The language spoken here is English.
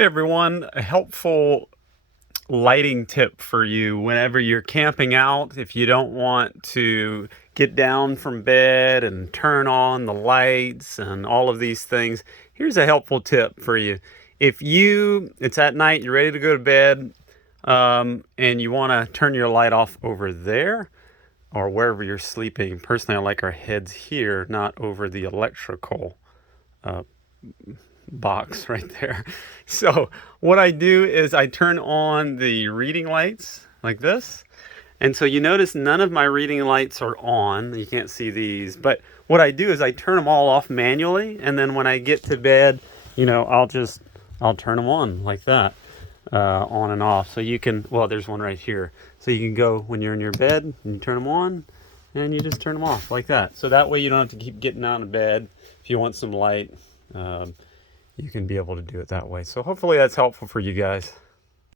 Hey everyone, a helpful lighting tip for you whenever you're camping out. If you don't want to get down from bed and turn on the lights and all of these things, here's a helpful tip for you. It's at night, you're ready to go to bed, and you want to turn your light off over there or wherever you're sleeping. Personally, I like our heads here, not over the electrical box right there. So what I do is I turn on the reading lights like this. And so you notice none of my reading lights are on. You can't see these. But what I do is I turn them all off manually. And then when I get to bed, I'll turn them on like that, on and off. So you can, well, there's one right here. So you can go when you're in your bed and you turn them on and you just turn them off like that. So that way you don't have to keep getting out of bed if you want some light. You can be able to do it that way. So hopefully that's helpful for you guys.